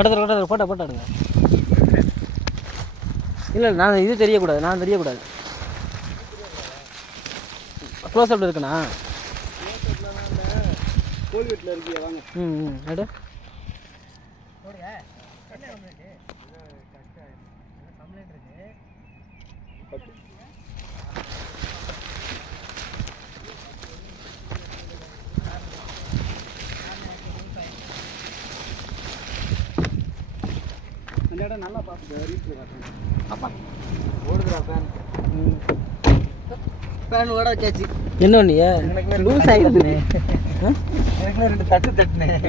கடத்தல போட்டா எடுங்க. இல்லை நான் இது தெரியக்கூடாது, நான் தெரியக்கூடாது. க்ளோஸ் அப் இருக்குண்ணா. கோல்கேட்டில் இருக்கியா வாங்க. எடு அந்த இடம் நல்லா பார்த்து ரீச்சில் காட்டுறேன். அப்பா ஓடுதுடா ஃபேன். ஃபேன் ஓட வச்சாச்சு. என்ன பண்ணியா? எனக்கு லூஸ் ஆகிடுதுண்ணே. எனக்கு 2 தட்டு தட்டுனேன்.